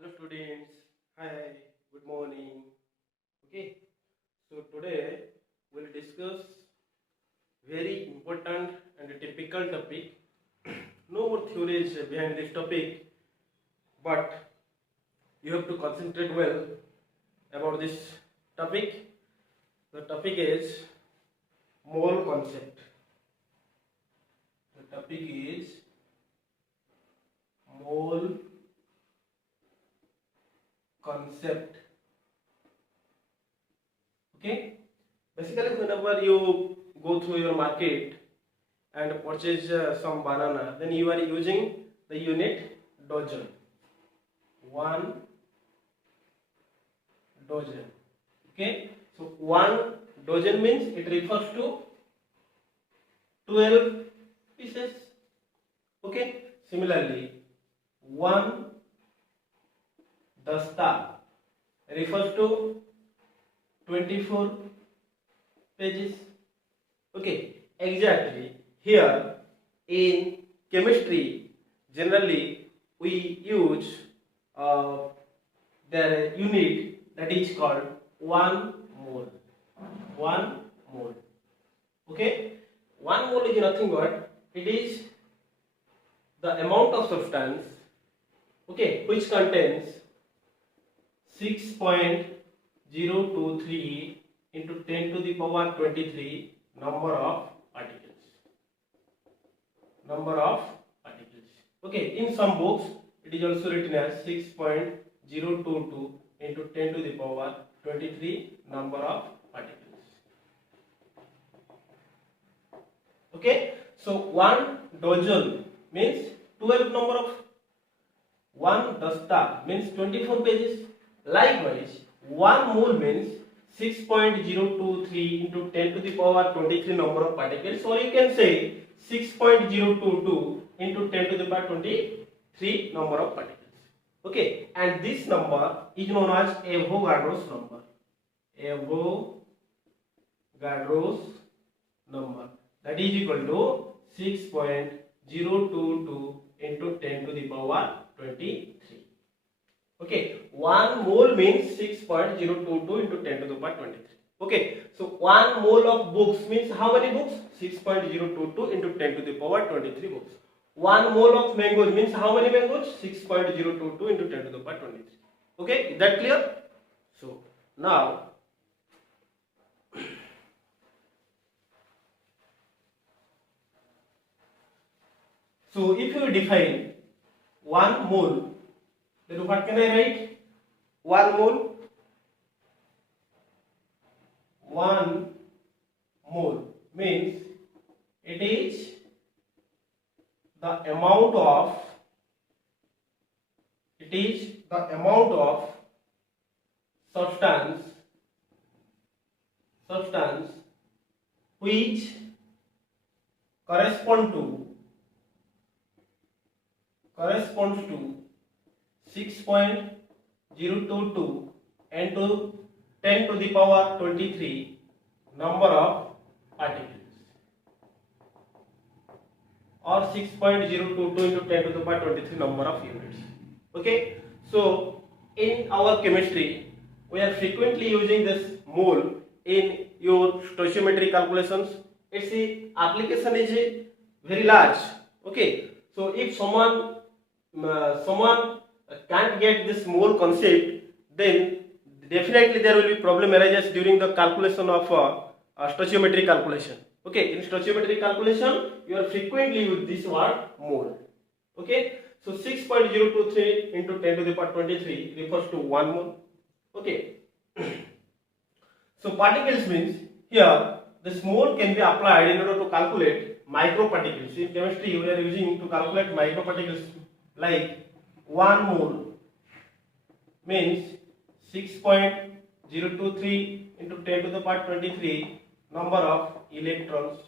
Hello students, hi, good morning. Okay, so today we'll discuss very important and a typical topic. No more theories behind this topic, but you have to concentrate well about this topic. The topic is mole concept. The topic is mole concept. Okay, basically whenever you go through your market and purchase some banana, then you are using the unit dozen. 1 dozen. Okay, so 1 dozen means it refers to 12 pieces. Okay, similarly 1 dasta refers to 24 pages. Okay, exactly. Here in chemistry, generally we use the unit that is called 1 mole. 1 mole. Okay, 1 mole is nothing but it is the amount of substance, okay, which contains 6.023 into 10 to the power 23 number of particles. Okay, in some books it is also written as 6.022 into 10 to the power 23 number of particles. Okay, so 1 dozen means 12 number of, 1 dasta means 24 pages. Likewise, 1 mole means 6.023 into 10 to the power 23 number of particles, or you can say 6.022 into 10 to the power 23 number of particles. Okay, and this number is known as Avogadro's number. Avogadro's number, that is equal to 6.022 into 10 to the power 23. Okay, 1 mole means 6.022 into 10 to the power 23. Okay, so 1 mole of books means how many books? 6.022 into 10 to the power 23 books. 1 mole of mangoes means how many mangoes? 6.022 into 10 to the power 23. Okay, is that clear? So now so if you define 1 mole, then what can I write? 1 mole. 1 mole means it is the amount of substance which corresponds to 6.022 into 10 to the power 23 number of particles, or 6.022 into 10 to the power 23 number of units. Okay, so in our chemistry we are frequently using this mole in your stoichiometry calculations. Its application is very large. Okay, so if someone can't get this mole concept, then definitely there will be problem arises during the calculation of stoichiometry calculation. Okay, in stoichiometry calculation you are frequently use this word mole. Okay, so 6.023 into 10 to the power 23 refers to 1 mole. Okay, so particles means here this mole can be applied in order to calculate microparticles. In chemistry we are using to calculate microparticles, like 1 mole means 6.023 into 10 to the power 23 number of electrons.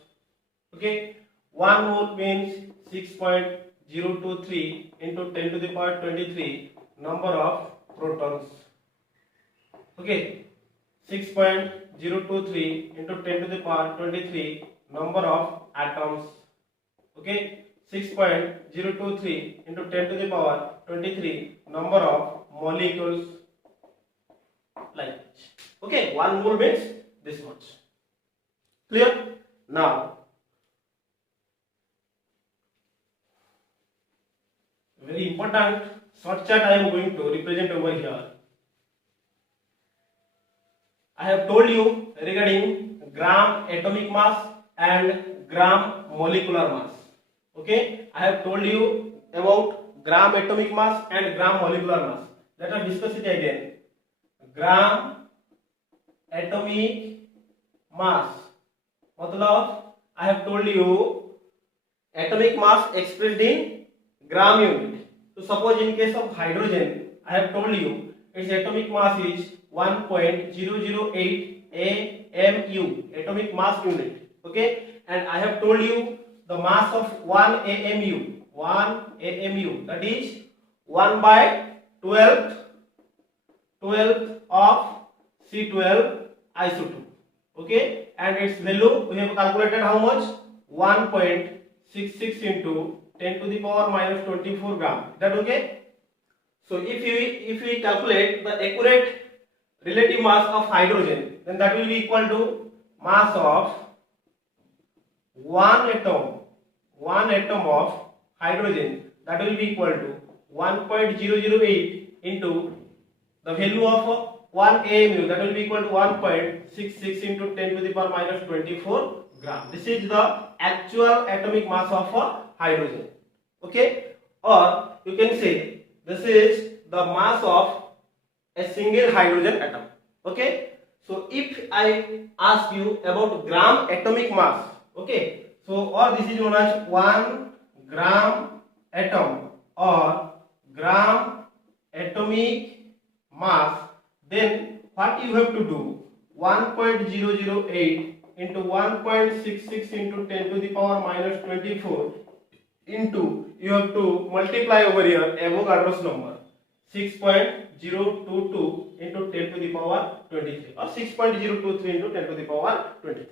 Okay, 1 mole means 6.023 into 10 to the power 23 number of protons. Okay, 6.023 into 10 to the power 23 number of atoms. Okay, 6.023 into 10 to the power 23 number of molecules like this. Okay, 1 mole means this much. Clear? Now, very important short chart I am going to represent over here. I have told you regarding gram atomic mass and gram molecular mass. Okay, I have told you about gram atomic mass and gram molecular mass. Let us discuss it again. Gram atomic mass, मतलब I have told you atomic mass expressed in gram unit. So suppose in case of hydrogen, I have told you its atomic mass is 1.008 AMU, atomic mass unit. Okay, and I have told you the mass of 1 AMU, that is 1 by 12th of C12 isotope. Okay, and its value we have calculated how much? 1.66 into 10 to the power minus 24 gram. Is that okay? So if we calculate the accurate relative mass of hydrogen, then that will be equal to mass of one atom of hydrogen, that will be equal to 1.008 into the value of 1 AMU, that will be equal to 1.66 into 10 to the power minus 24 gram. This is the actual atomic mass of hydrogen. Okay, or you can say this is the mass of a single hydrogen atom. Okay, so if I ask you about gram atomic mass, okay, so or this is known as 1 gram atom or gram atomic mass, then what you have to do? 1.008 into 1.66 into 10 to the power minus 24 into, you have to multiply over here Avogadro's number, 6.022 into 10 to the power 23 or 6.023 into 10 to the power 23.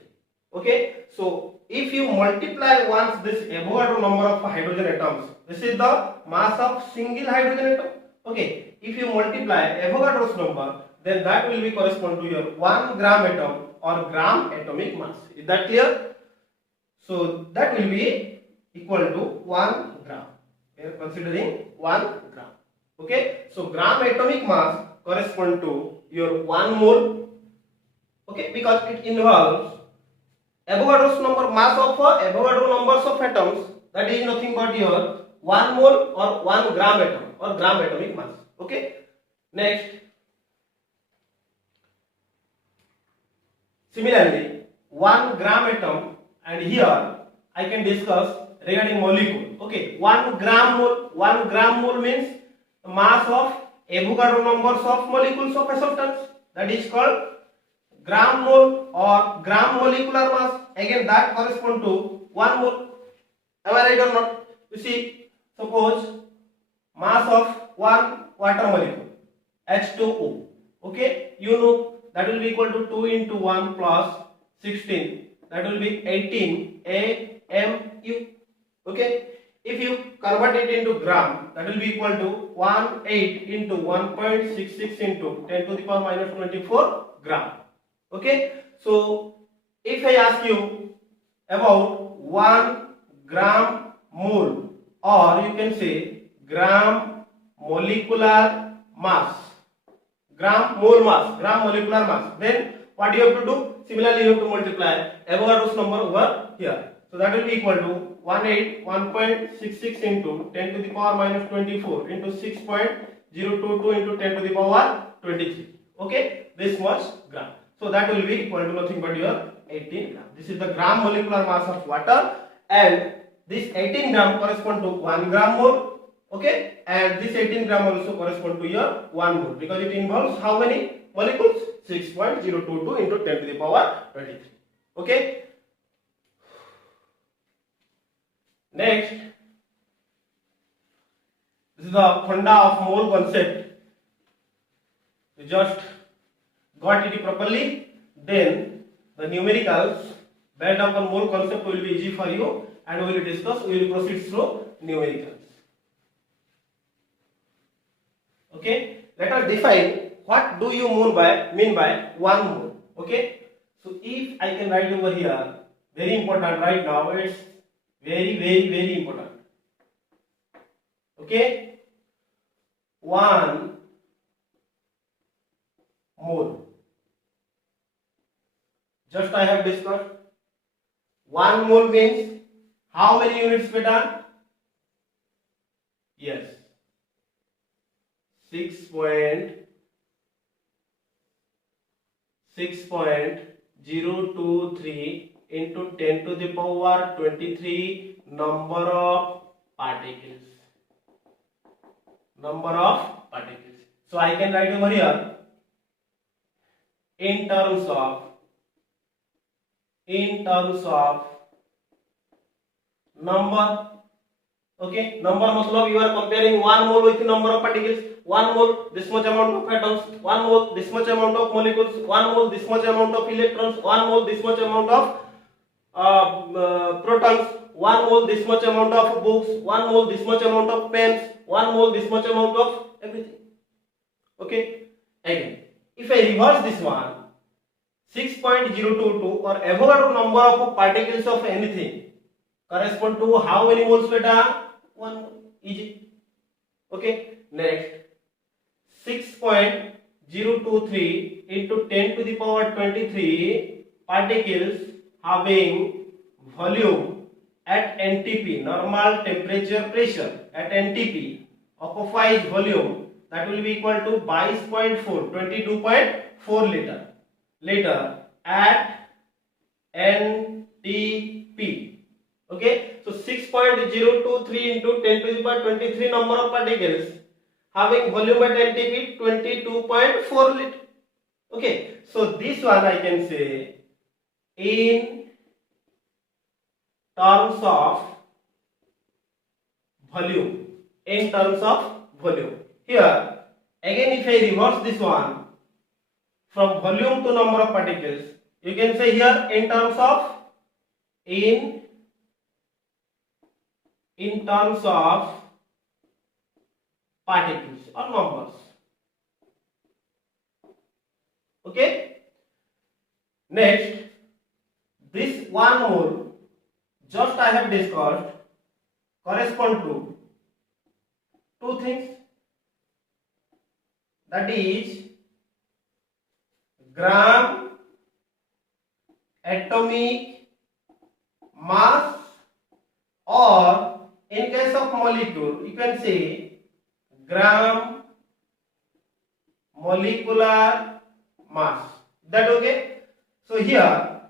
Okay, so if you multiply once this Avogadro number of hydrogen atoms, this is the mass of single hydrogen atom. Okay, if you multiply Avogadro's number, then that will be correspond to your 1 gram atom or gram atomic mass. Is that clear? So that will be equal to 1 gram. We are considering 1 gram. Okay, so gram atomic mass correspond to your 1 mole. Okay, because it involves Avogadro's number, mass of Avogadro numbers of atoms, that is nothing but your 1 mole or 1 gram atom or gram atomic mass. Okay, next, similarly 1 gram atom, and here I can discuss regarding molecule. Okay, 1 gram mole means the mass of Avogadro numbers of molecules of a substance, that is called gram mole or gram molecular mass. Again that correspond to 1 mole. Am I right or not? You see, suppose mass of 1 water molecule H2O. Okay, you know that will be equal to 2 into 1 plus 16, that will be 18 AMU. Okay, if you convert it into gram, that will be equal to 18 into 1.66 into 10 to the power minus 24 gram. Okay, so if I ask you about 1 gram mole, or you can say gram molecular mass, gram mole mass, gram molecular mass, then what you have to do? Similarly, you have to multiply Avogadro's number over here. So that will be equal to 1.66 into 10 to the power minus 24 into 6.022 into 10 to the power 23. Okay, this much gram. So that will be equal to nothing but your 18 gram. This is the gram molecular mass of water, and this 18 gram correspond to 1 gram mole. Okay, and this 18 gram also correspond to your 1 mole, because it involves how many molecules? 6.022 into 10 to the power 23. Okay. Next, this is the funda of mole concept. You just got it properly, then the numericals based upon mole concept will be easy for you, and we will discuss, we will proceed through numericals. Okay, let us define what do you mean by 1 mole. Okay, so if I can write over here, very important right now, it's very important. Okay, 1 mole. Just I have discussed. 1 mole means how many units beta? Yes, 6.023 into 10 to the power 23 number of particles. So I can write over here in terms of number. Okay, number matlab you are comparing 1 mole with the number of particles. 1 mole, this much amount of atoms. 1 mole, this much amount of molecules. 1 mole, this much amount of electrons. 1 mole, this much amount of protons. 1 mole, this much amount of books. 1 mole, this much amount of pens. 1 mole, this much amount of everything. Okay, again, if I reverse this one, 6.022 or Avogadro number of particles of anything correspond to how many moles beta? 1 mole. Easy. Okay, next 6.023 into 10 to the power 23 particles having volume at NTP, normal temperature pressure at NTP, occupies volume that will be equal to 22.4 liter at NTP. Okay, so 6.023 into 10 to the power 23 number of particles having volume at NTP 22.4 liter. Okay, so this one I can say in terms of volume. Here again, if I reverse this one from volume to number of particles, you can say here in terms of particles or numbers. Okay, next, this 1 mole just I have discussed correspond to two things, that is gram atomic mass, or in case of molecule you can say gram molecular mass. That okay? So here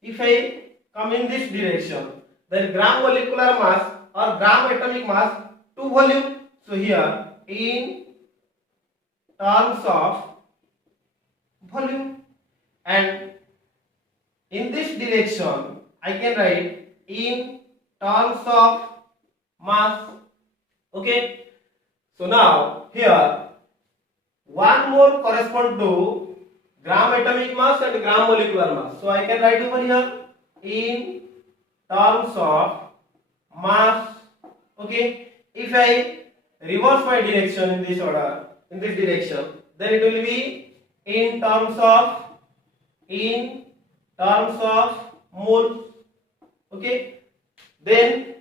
if I come in this direction, then gram molecular mass or gram atomic mass to volume. So here in terms of volume, and in this direction I can write in terms of mass. Okay, so now here 1 mole correspond to gram atomic mass and gram molecular mass. So I can write over here in terms of mass. Okay, if I reverse my direction in this order, in this direction, then it will be in terms of moles. Okay, then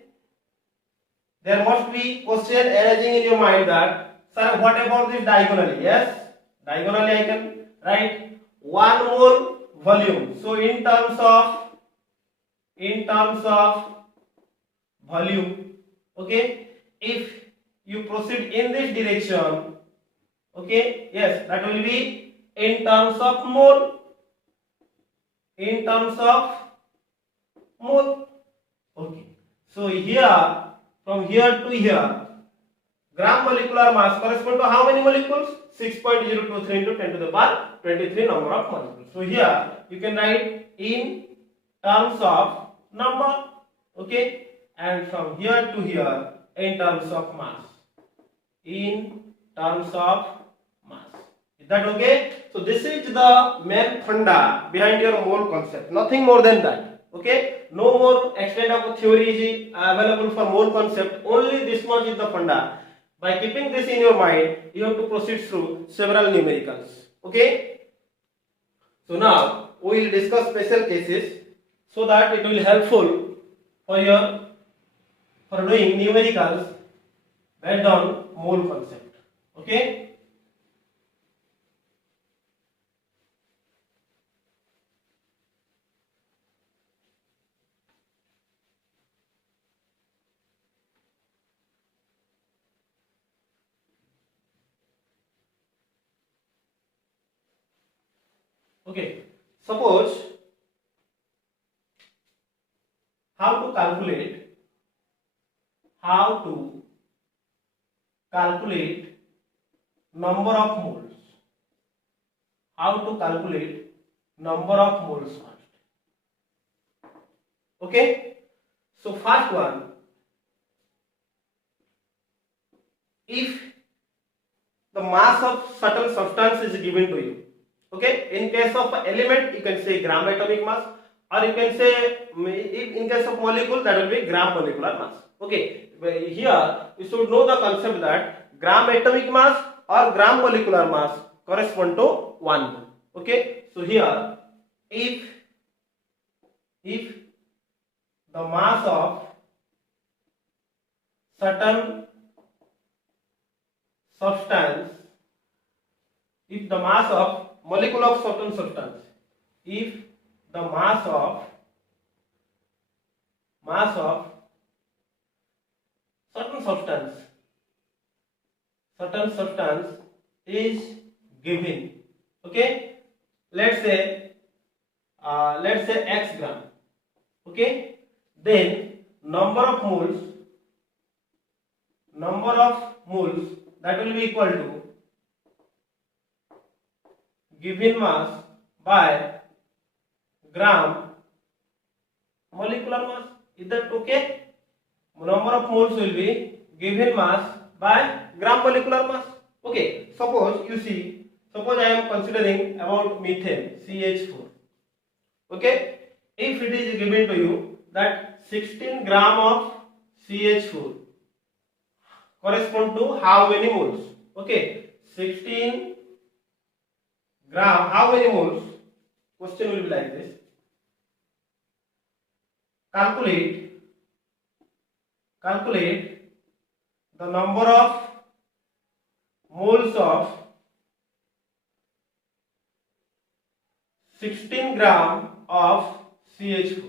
there must be question arising in your mind that, sir, what about this diagonally? Yes, diagonally I can write 1 mole volume. So in terms of volume. Okay, if you proceed in this direction, okay, yes, that will be in terms of mole. Okay, so here, from here to here, gram molecular mass correspond to how many molecules? 6.023 into 10 to the power 23 number of molecules. So here you can write in terms of number. Okay, and from here to here in terms of mass. Is that okay? So this is the main funda behind your mole concept, nothing more than that. Okay, no more extent of theory is available for mole concept, only this much is the funda. By keeping this in your mind, you have to proceed through several numericals. Okay. So now we will discuss special cases so that it will helpful for doing numericals based on mole concept. Okay. Okay. Suppose how to calculate number of moles. How to calculate number of moles first. Okay. So first one, if the mass of certain substance is given to you. Okay. In case of element, you can say gram atomic mass, or you can say in case of molecule, that will be gram molecular mass. Okay. Here you should know the concept that gram atomic mass or gram molecular mass correspond to 1 mole. Okay. So here, if the mass of certain substance, if the mass of molecule of certain substance, if the mass of certain substance is given, okay, let's say x gram, okay, then number of moles that will be equal to given mass by gram molecular mass. Is that okay? Number of moles will be given mass by gram molecular mass. Okay, suppose I am considering about methane CH4. Okay, if it is given to you that 16 gram of CH4 correspond to how many moles? Okay, 16 gram, how many moles? Question will be like this. Calculate the number of moles of 16 gram of CH4.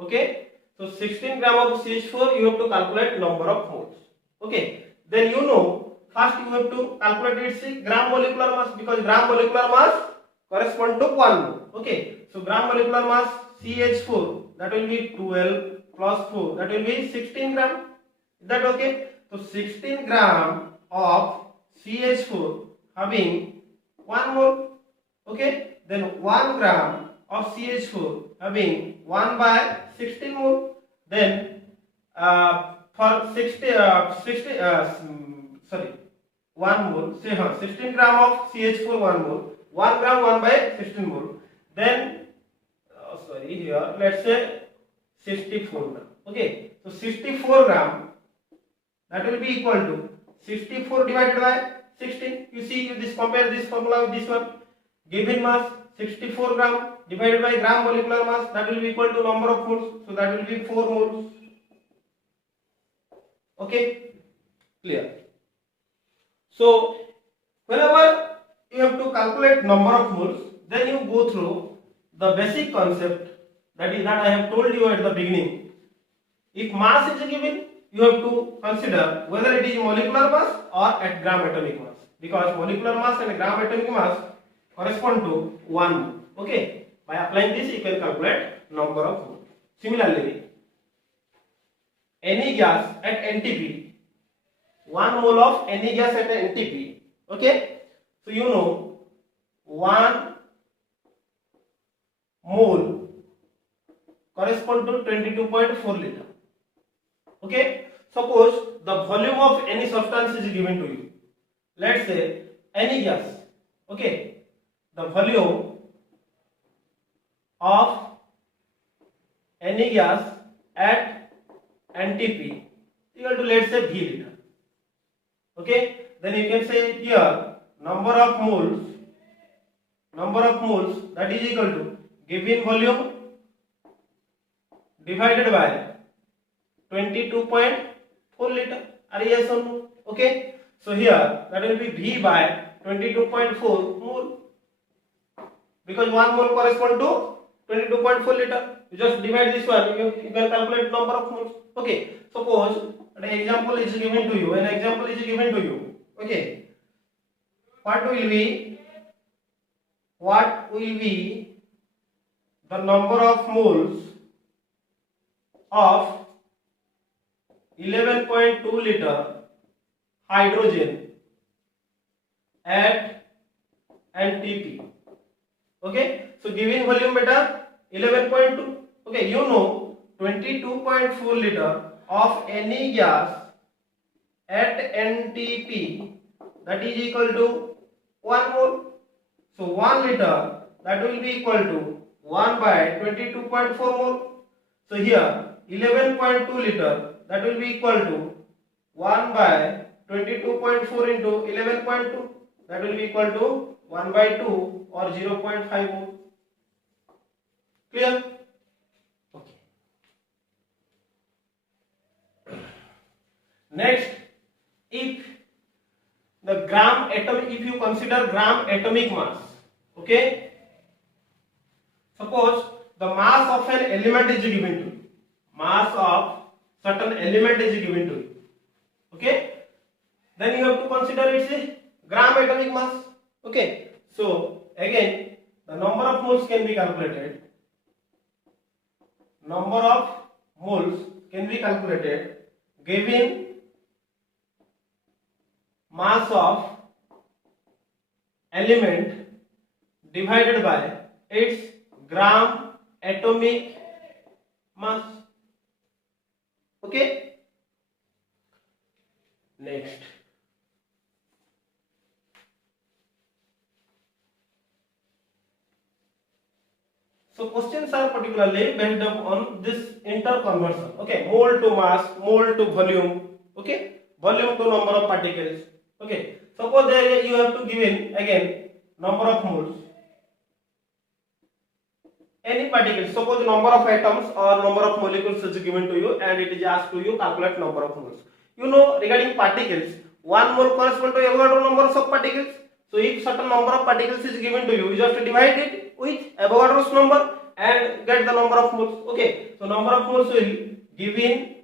Okay, so 16 gram of CH4 you have to calculate number of moles. Okay, then you know first you have to calculate its gram molecular mass, because gram molecular mass correspond to 1 mole. Okay, so gram molecular mass CH4, that will be 12 plus 4, that will be 16 gram. Is that okay? So 16 gram of CH4 having 1 mole. Okay, then 1 gram of CH4 having 1 by 16 mole. Then for 1 mole, say 16 gram of CH4 1 mole, 1 gram 1 by 16 mole. Then here let's say 64 gram. Okay, so 64 gram, that will be equal to 64 divided by 16. You see, you compare this formula with this one. Given mass 64 gram divided by gram molecular mass, that will be equal to number of moles. So that will be 4 moles. Okay, clear. So whenever you have to calculate number of moles, then you go through the basic concept, that I have told you at the beginning. If mass is given, you have to consider whether it is molecular mass or at gram atomic mass, because molecular mass and gram atomic mass correspond to 1 mole. Okay, by applying this you can calculate number of moles. Similarly, any gas at NTP, 1 mole of any gas at NTP. Okay, so you know 1 mole correspond to 22.4 liter. Okay, suppose the volume of any substance is given to you. Let's say any gas. Okay, the volume of any gas at NTP equal to, let's say, V liter. Okay, then you can say here number of moles that is equal to given volume divided by 22.4 liter. Are you yes or no? Okay, so here that will be V by 22.4 mole, because 1 mole correspond to 22.4 liter. You just divide this one, you can calculate number of moles. Okay, suppose an example is given to you. Okay, what will be the number of moles of 11.2 liter hydrogen at NTP. Okay, so given volume beta 11.2. Okay, you know 22.4 liter of any gas at NTP, that is equal to 1 mole. So 1 liter that will be equal to 1 by 22.4 mole. So here 11.2 liter that will be equal to 1 by 22.4 into 11.2, that will be equal to 1 by 2 or 0.5 mole. Clear? Okay. Next, if you consider gram atomic mass, okay, suppose the mass of an element is given to you, mass of certain element is given to you, okay, then you have to consider its gram atomic mass. Okay, so again the number of moles can be calculated. Given mass of element divided by its gram atomic mass. Okay, next, so questions are particularly based on this interconversion. Okay, mole to mass, mole to volume, okay, volume to number of particles. Okay, suppose there you have to give in again number of moles, any particles, suppose number of atoms or number of molecules is given to you and it is asked to you calculate number of moles. You know, regarding particles, 1 mole corresponds to Avogadro numbers of particles. So if certain number of particles is given to you, you just divide it with Avogadro's number and get the number of moles. Okay, so number of moles will give in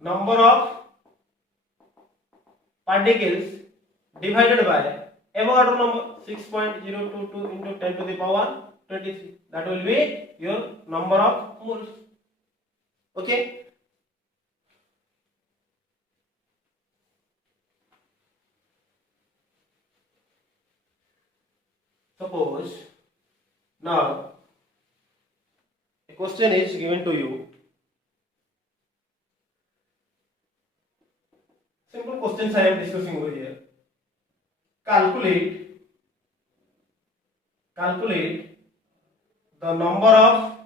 number of particles divided by Avogadro number 6.022 into 10 to the power 23. That will be your number of moles. Okay. Suppose now a question is given to you. Simple questions I am discussing over here. Calculate the number of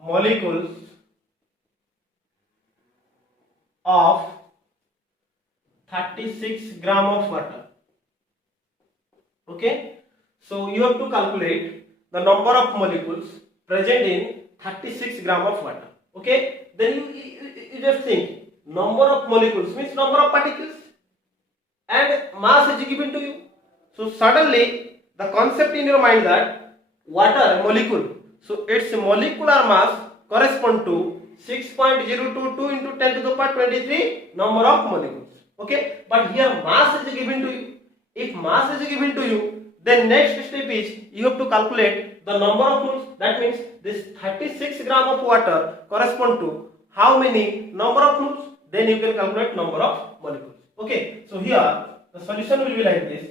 molecules of 36 gram of water. Okay, so you have to calculate the number of molecules present in 36 gram of water. Okay, then you just think number of molecules means number of particles and mass is given to you. So suddenly the concept in your mind that water molecule, so its molecular mass correspond to 6.022 into 10 to the power 23 number of molecules. Okay, but here mass is given to you. If mass is given to you, then next step is you have to calculate the number of moles. That means this 36 gram of water correspond to how many number of moles. Then you can calculate number of molecules. Okay, so here the solution will be like this.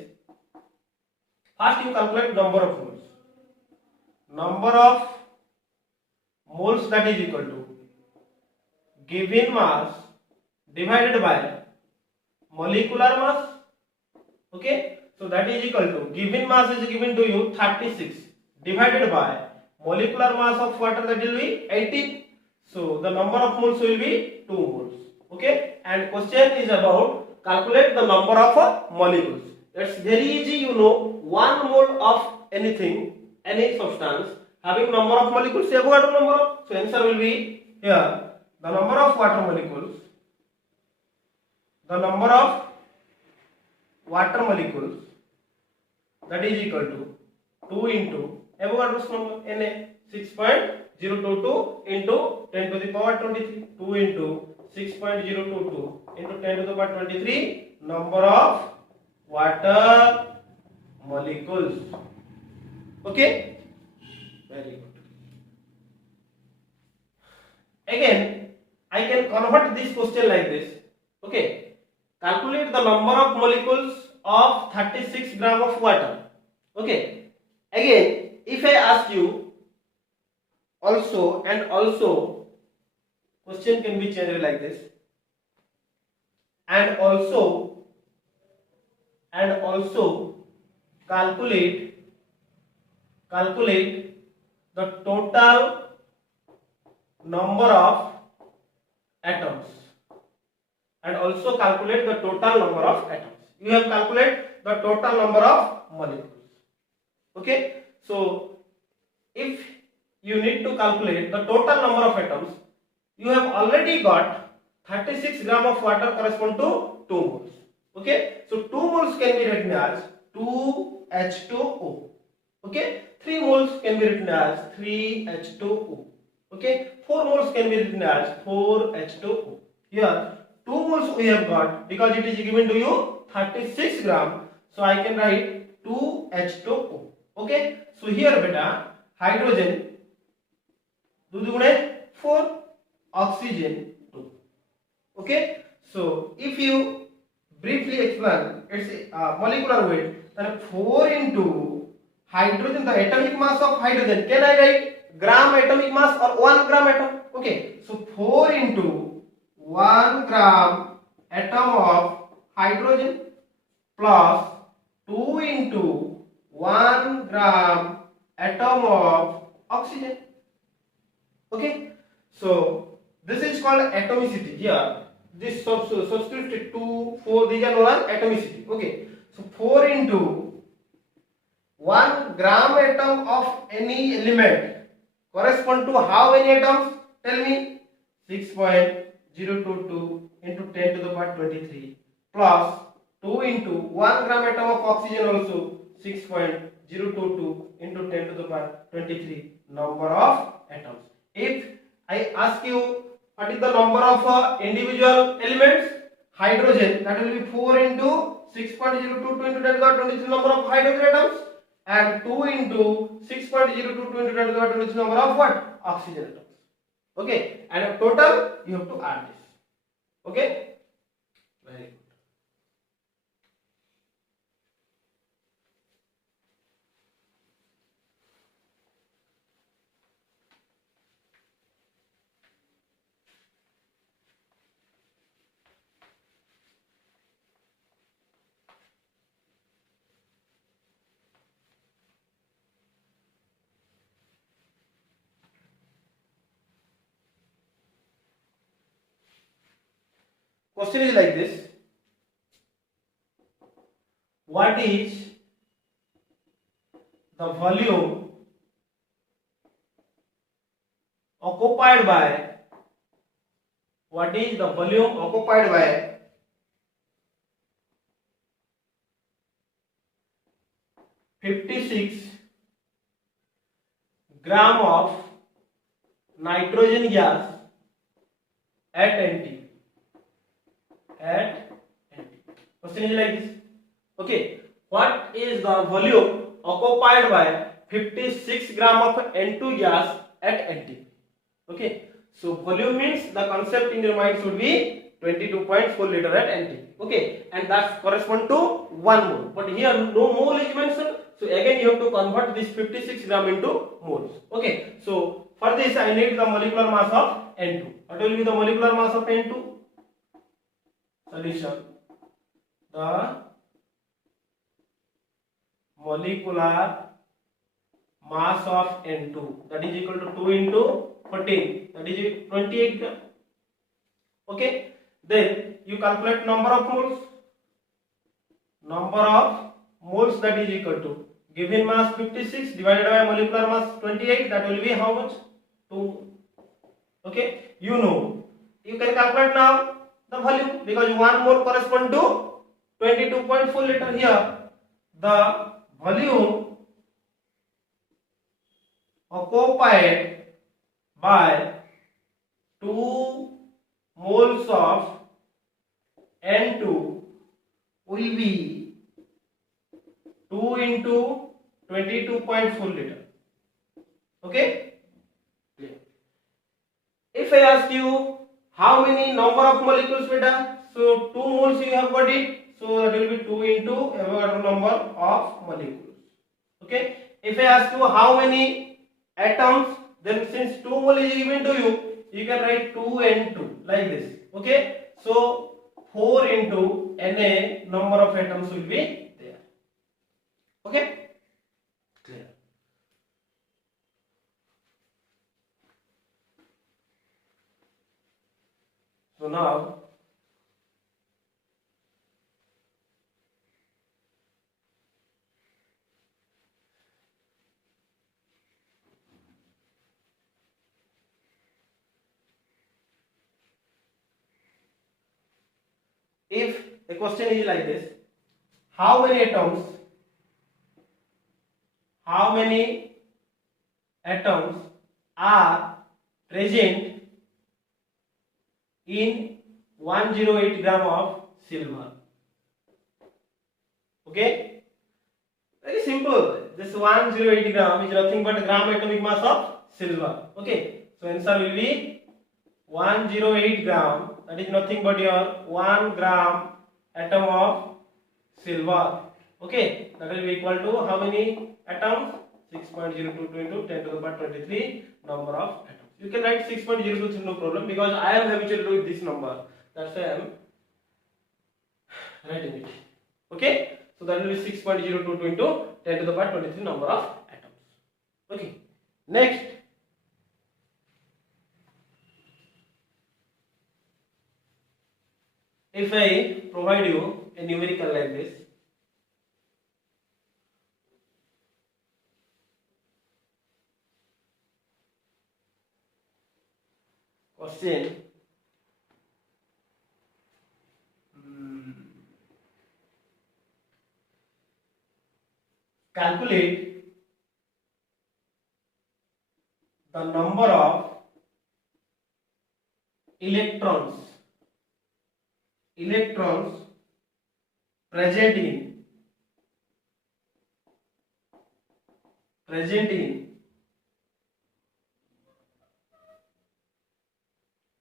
First you calculate number of moles. Number of moles that is equal to given mass divided by molecular mass. Okay, so that is equal to given mass is given to you 36 divided by molecular mass of water, that will be 18. So the number of moles will be 2 moles. Okay, and question is about calculate the number of molecules. It's very easy, you know, 1 mole of anything, any substance having number of molecules, Avogadro number of. So answer will be here the number of water molecules. The number of water molecules that is equal to 2 into Avogadro's number Na 6.022 into 10 to the power 23. 2 into 6.022 into 10 to the power 23 number of water molecules. Okay, very good. Again, I can convert this question like this. Okay, calculate the number of molecules of 36 gram of water. Okay, again, if I ask you also and also, question can be changed like this, and also calculate the total number of atoms, and also calculate the total number of atoms. You have calculated the total number of molecules. Okay, so if you need to calculate the total number of atoms, you have already got 36 gram of water correspond to 2 moles. Okay, so 2 moles can be written as 2H2O. Okay, 3 moles can be written as 3H2O. Okay, 4 moles can be written as 4H2O. Here 2 moles we have got because it is given to you 36 gram. So I can write 2H2O. Okay, so here beta hydrogen 2 4, oxygen 2. Okay, so if you briefly explain its molecular weight, then 4 into hydrogen, the atomic mass of hydrogen, can I write gram atomic mass or 1 gram atom? Okay, so 4 into 1 gram atom of hydrogen plus 2 into 1 gram atom of oxygen. Okay, so this is called atomicity. Here this subscript 2, 4, these are known as atomicity. Okay, so 4 into 1 gram atom of any element correspond to how many atoms? Tell me. 6.022 into 10 to the power 23 plus 2 into 1 gram atom of oxygen also 6.022 into 10 to the power 23 number of atoms. If I ask you what is the number of individual elements? Hydrogen, that will be 4 into 6.022 into 10 to the power 23 number of hydrogen atoms, and 2 into 6.022 into 10 to the power 23 number of what? Oxygen atoms. Okay, and total you have to add this. Okay, very good. Question is like this: what is the volume occupied by 56 gram of nitrogen gas at NT? Question is like this. Okay, what is the volume occupied by 56 gram of N2 gas at NT? Okay, so volume means the concept in your mind should be 22.4 liter at NT. Okay, and that correspond to 1 mole. But here no mole is mentioned. So again you have to convert this 56 gram into moles. Okay, so for this I need the molecular mass of N2. What will be the molecular mass of N2? Solution: the molecular mass of N2, that is equal to 2 into 14, that is 28 gram. Okay, then you calculate number of moles. Number of moles, that is equal to given mass 56 divided by molecular mass 28, that will be how much? 2. Okay, you know, you can calculate now the volume, because 1 mole correspond to 22.4 liter. Here the volume occupied by 2 moles of N2 will be 2 into 22.4 liter. Okay, if I ask you how many number of molecules beta, so 2 moles you have got it, so that will be 2 into Avogadro number of molecules. Okay, if I ask you how many atoms, then since 2 mole is given to you, you can write 2 and 2 like this. Okay, so 4 into Na number of atoms will be there. Okay, clear. So now if the question is like this, how many atoms are present in 108 gram of silver? Okay, very simple. This 108 gram is nothing but gram atomic mass of silver. Okay, so answer will be 108 gram, that is nothing but your 1 gram atom of silver. Okay, that will be equal to how many atoms? 6.022 into 10 to the power 23 number of atoms. You can write 6.023, no problem, because I am habituated with this number, that's why I am writing it. Okay, so that will be 6.022 into 10 to the power 23 number of atoms. Okay, next, if I provide you a numerical like this, question, calculate the number of electrons present in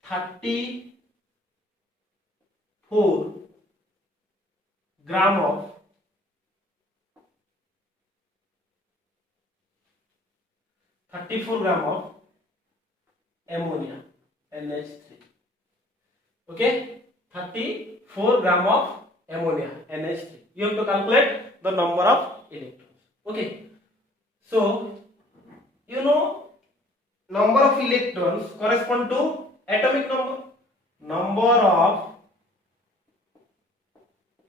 34 gram of ammonia, NH3. Okay, 34 gram of ammonia, NH3. You have to calculate the number of electrons. Okay, so you know number of electrons correspond to atomic number. Number of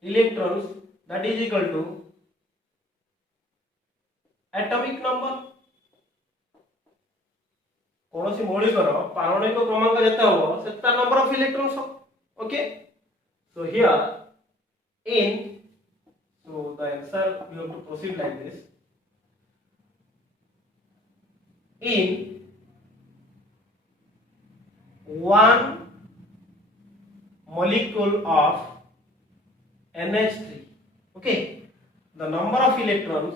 electrons, that is equal to atomic number. कौन सी मौलिकर पारणिक क्रमांक जिते हम से number of electrons. Okay, so here in, so the answer we have to proceed like this. In 1 molecule of NH3, okay, the number of electrons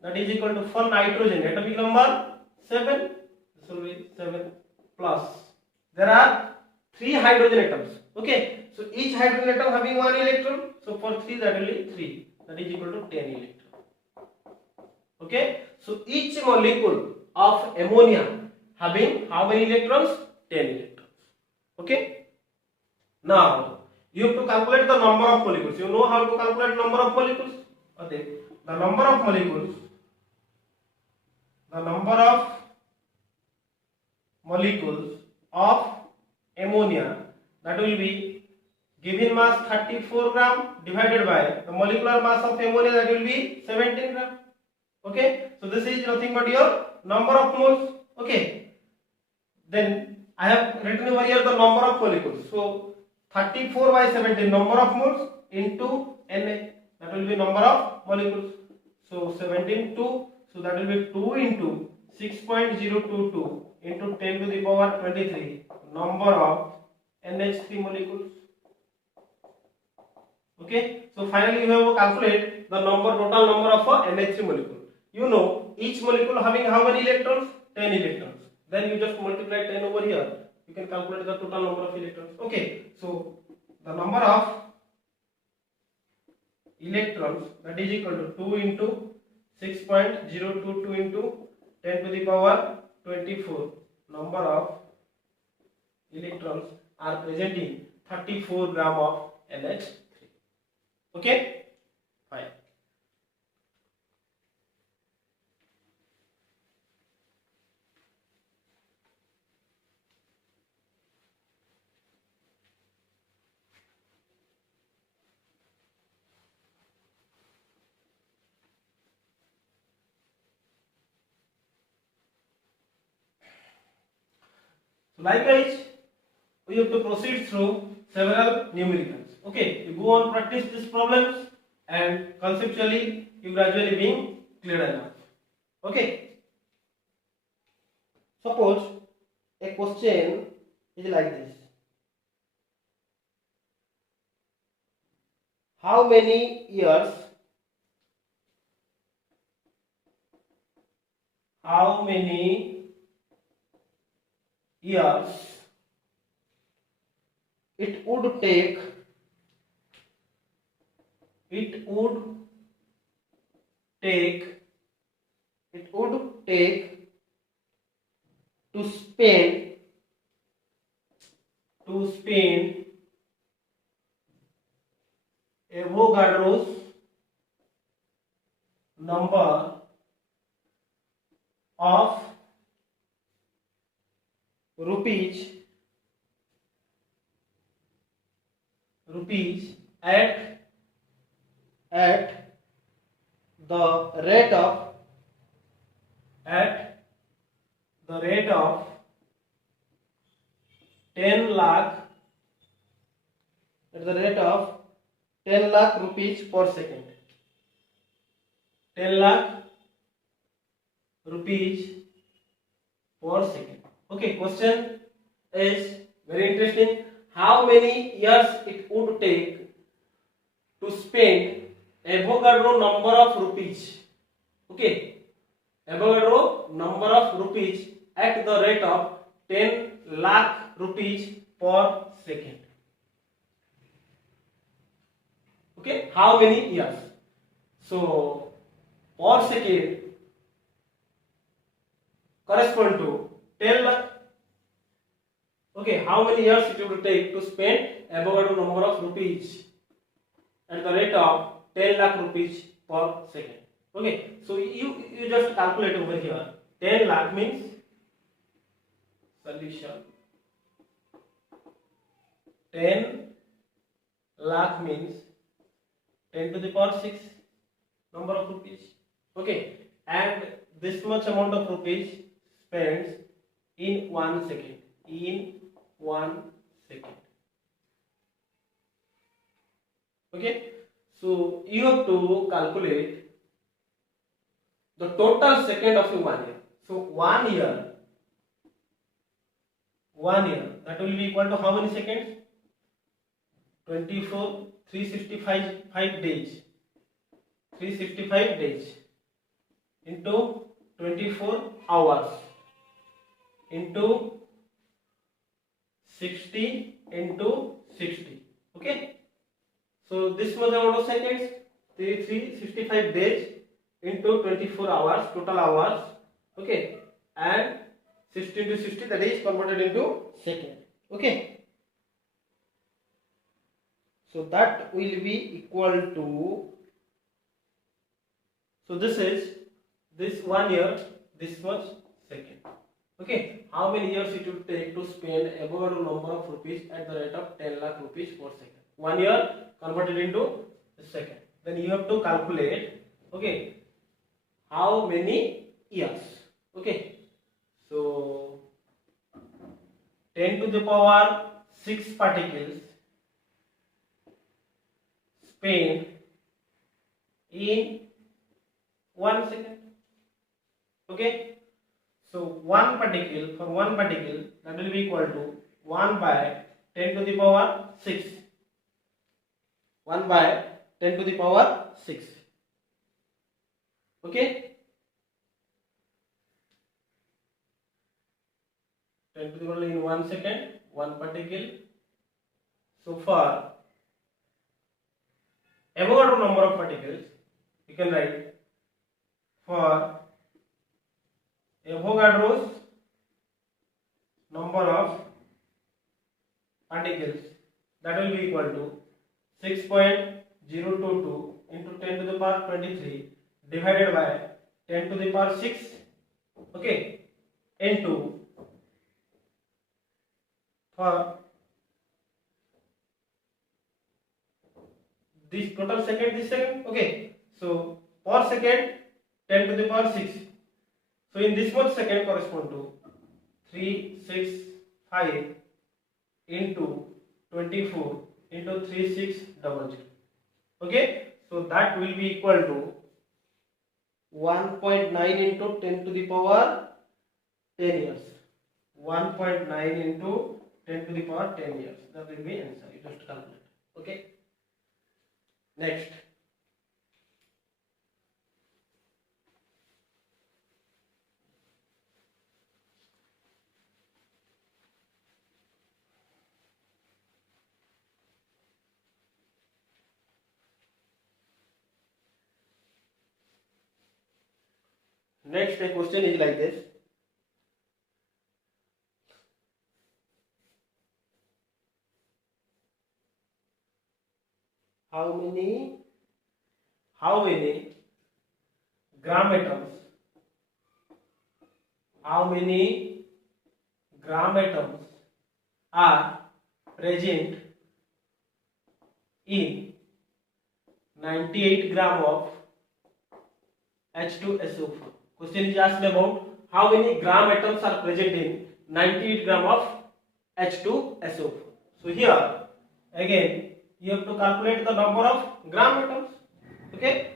that is equal to for nitrogen atomic number 7, this will be 7 plus there are 3 hydrogen atoms. Okay, so each hydrogen atom having 1 electron, so for 3 that will be 3, that is equal to 10 electron. Okay, so each molecule of ammonia having how many electrons? 10 electrons. Okay, now you have to calculate the number of molecules. You know how to calculate number of molecules? Okay, the number of molecules of ammonia, that will be given mass 34 gram divided by the molecular mass of ammonia, that will be 17 gram. Okay, so this is nothing but your number of moles. Okay, then I have written over here the number of molecules. So 34 by 17, number of moles into Na, that will be number of molecules. So 17 2, so that will be 2 into 6.022 into 10 to the power 23 number of NH3 molecules. Okay, so finally you have to calculate the total number of NH3 molecule. You know each molecule having how many electrons? 10 electrons. Then you just multiply 10 over here. You can calculate the total number of electrons. Okay, so the number of electrons, that is equal to 2 into 6.022 into 10 to the power 24 number of electrons are present in 34 gram of NH3. Okay, fine. So likewise, we have to proceed through several numericals. Okay, you go on practice these problems and conceptually you gradually being clear enough. Okay. Suppose a question is like this. How many years it would take to spend Avogadro's number of rupees at the rate of 10 lakh rupees per second. 10 lakh rupees per second. Okay, question is very interesting. How many years it would take to spend Avogadro number of rupees? Okay, Avogadro number of rupees at the rate of 10 lakh rupees per second. Okay, how many years? So per second correspond to 10 lakh. Okay, how many years it would take to spend Avogadro number of rupees at the rate of 10 lakh rupees per second? Okay, so you just calculate over here. 10 lakh means solution. 10 lakh means 10 to the power 6 number of rupees. Okay, and this much amount of rupees spends in 1 second. In 1 second. Okay, so you have to calculate the total second of your 1 year. So 1 year, that will be equal to how many seconds? 24, 365 days. 365 days into 24 hours into 60 into 60. Okay, so this much amount of seconds, 365 days into 24 hours, total hours. Okay, and 60 into 60, that is converted into second. Okay, so that will be equal to, so this is this 1 year, this much second. Okay, how many years it will take to spend Avogadro number of rupees at the rate of 10 lakh rupees per second? 1 year converted into a second. Then you have to calculate, okay, how many years? Okay, so 10 to the power 6 particles spent in 1 second. Okay. So one particle, for one particle, that will be equal to 1 by 10 to the power 6. 1 by 10 to the power 6. Okay. 10 to the power in 1 second, one particle. So for Avogadro number of particles, you can write for Avogadro's number of particles, that will be equal to 6.022 into 10 to the power 23 divided by 10 to the power 6, okay, into for this total second, this second, okay, so per second 10 to the power 6. So in this much second correspond to 365 into 24 into 3600. Okay, so that will be equal to 1.9 into 10 to the power 10 years. 1.9 into 10 to the power 10 years. That will be answer. You just calculate. Okay. Next. Next a question is like this. How many gram atoms? How many gram atoms are present in 98 gram of H2SO4? Question is asked about how many gram atoms are present in 98 gram of H2SO4. So here again you have to calculate the number of gram atoms, okay,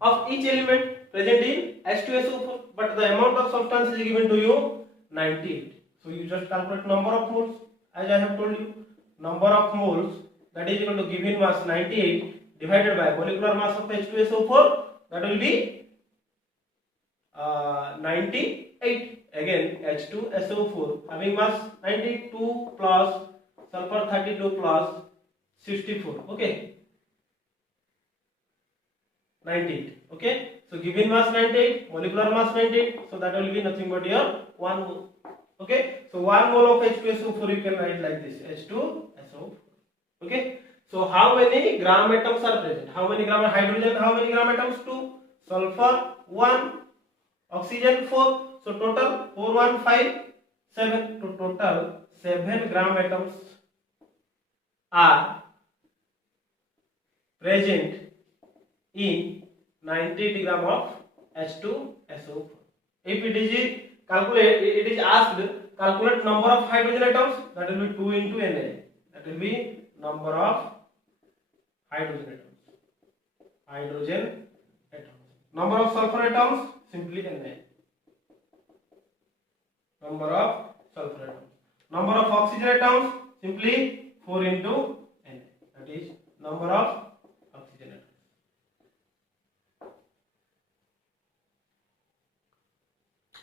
of each element present in H2SO4, but the amount of substance is given to you 98. So you just calculate number of moles, as I have told you, number of moles, that is equal to given mass 98 divided by molecular mass of H2SO4, that will be 98. Again H2SO4 having mass 92 plus sulfur 32 plus 64, okay, 98, okay. So given mass 98, molecular mass 98, so that will be nothing but your 1 mole, okay. So 1 mole of H2SO4 you can write like this, H2SO4, okay. So how many gram atoms are present? How many gram hydrogen? How many gram atoms? 2, sulfur 1, oxygen 4. So total 4 1 5 7. To total 7 gram atoms are present in 90 gram of H2SO4. If it is calculate, it is asked calculate number of hydrogen atoms, that will be 2 into Na. That will be number of hydrogen atoms. Hydrogen atoms. Number of sulfur atoms, simply Na. Number of sulfur atoms. Number of oxygen atoms, simply 4 into Na. That is number of oxygen atoms.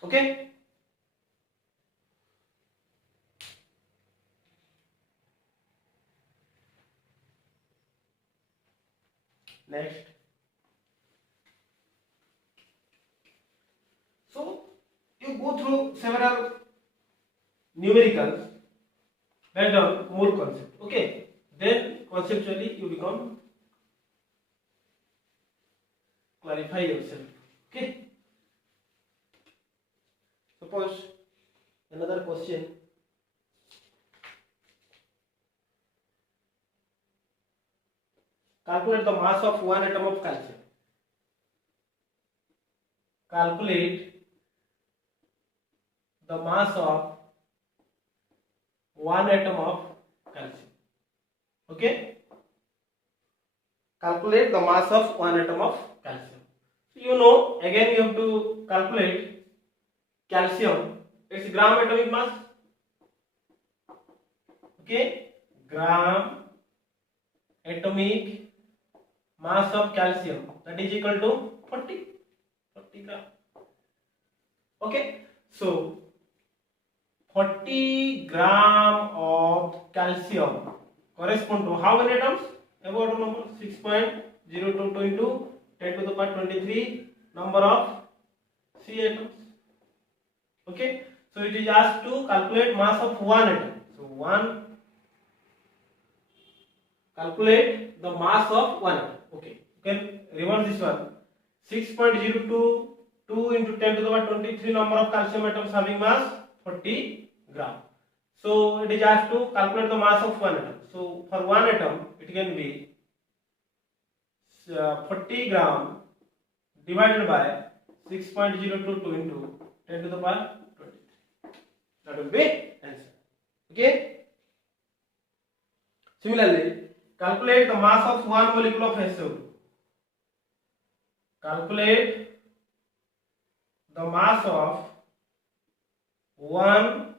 Okay. Next. So you go through several numericals based on mole concept. Okay. Then conceptually you become clarify yourself. Okay. Suppose question. Calculate the mass of one atom of calcium. Calculate the mass of one atom of calcium. Okay. Calculate the mass of one atom of calcium. So you know, again you have to calculate calcium. Its gram atomic mass. Okay, gram atomic mass of calcium, that is equal to 40 gram. Okay, so 40 gram of calcium correspond to how many atoms? About atom number 6.022 into 10 to the power 23 number of C atoms. Okay, so it is asked to calculate mass of one atom. So calculate the mass of one atom. Okay, you can reverse this one. 6.022 into 10 to the power 23 number of calcium atoms having mass 40 gram. So it is asked to calculate the mass of one atom. So for one atom it can be 40 gram divided by 6.022 into 10 to the power 23. That will be answer. Okay. Similarly, calculate the mass of one molecule of SO2. Calculate the mass of one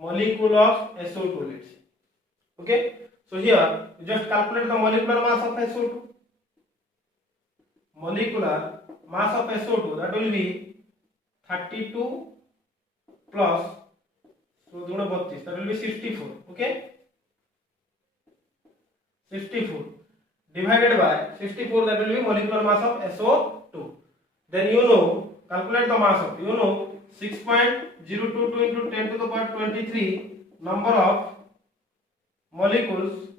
molecule of SO2. Let's say. Okay. So here you just calculate the molecular mass of SO2. Molecular mass of SO2, that will be 32 plus, so 32, that will be 64. Okay. 64 divided by 64, that will be molecular mass of SO2. Then you know, calculate the mass of, 6.022 into 10 to the power 23 number of molecules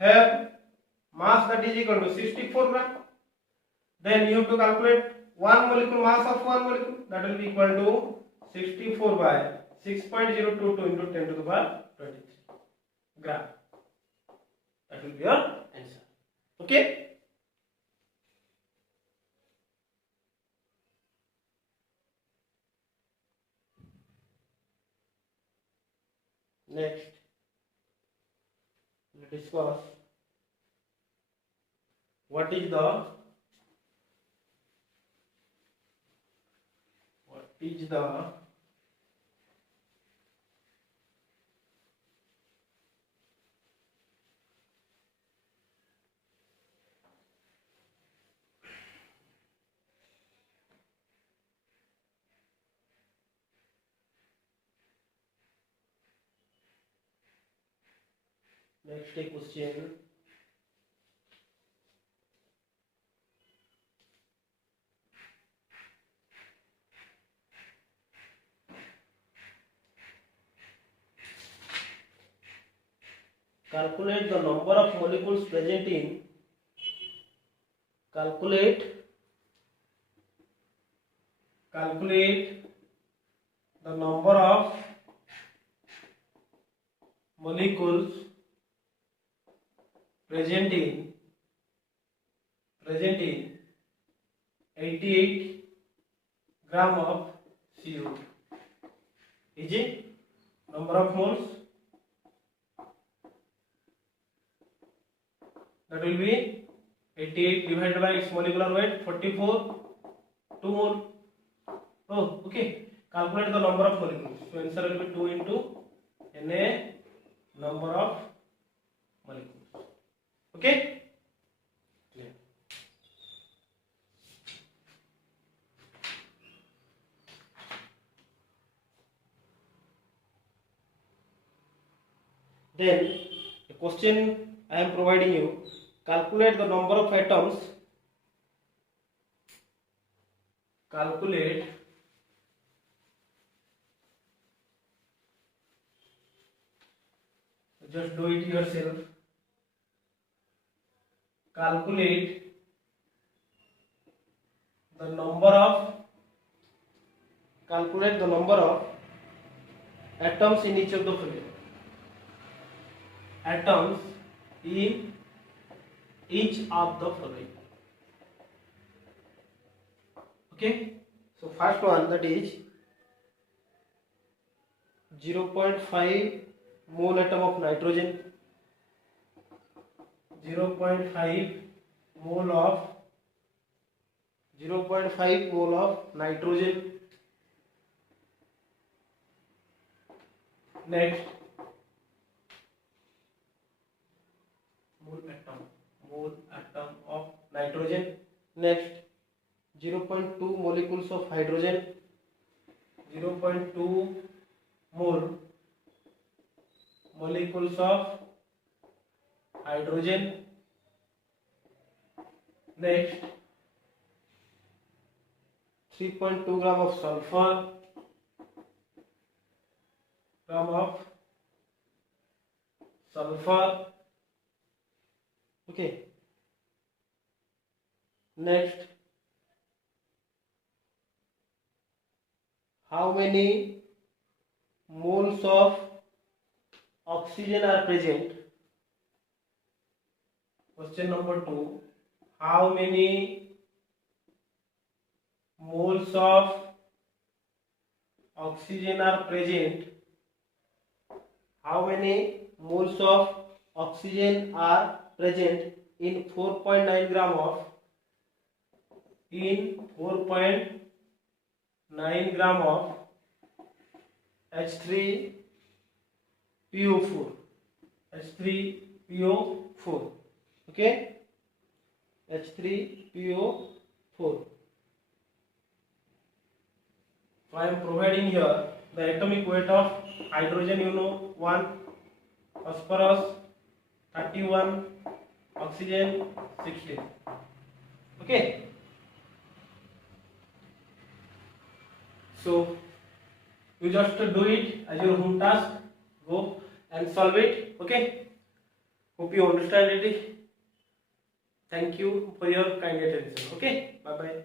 have mass that is equal to 64 gram. Then you have to calculate one molecule mass of one molecule, that will be equal to 64 by 6.022 into 10 to the power 23 gram. That will be your answer. Okay. Next, let's discuss what is the next question. Calculate the number of molecules present in calculate the number of molecules present in 88 gram of CO2. Is it number of moles? That will be 88 divided by its molecular weight 44, 2 more. Oh, okay. Calculate the number of molecules. So answer will be 2 into Na number of molecules. Okay. Yeah. Then a question I am providing you. Calculate the number of atoms. Calculate just do it yourself. Calculate the number of atoms in each of the following. Atoms in each of the following. Okay, so first one, that is 0.5 mole atom of nitrogen, 0.5 mole of 0.5 mole of nitrogen. Next, mole atom of nitrogen. Next, 0.2 molecules of hydrogen, 0.2 molecules of hydrogen. Next, 3.2 gram of sulfur, okay. Next, how many moles of oxygen are present? Question number 2, how many moles of oxygen are present? How many moles of oxygen are present in 4.9 gram of H3PO4. H3PO4. Okay, H3PO4. So I am providing here the atomic weight of hydrogen, you know, 1, phosphorus 31, oxygen 16. Okay. So you just do it as your home task. Go and solve it. Okay. Hope you understand it. Thank you for your kind attention. Okay. Bye bye.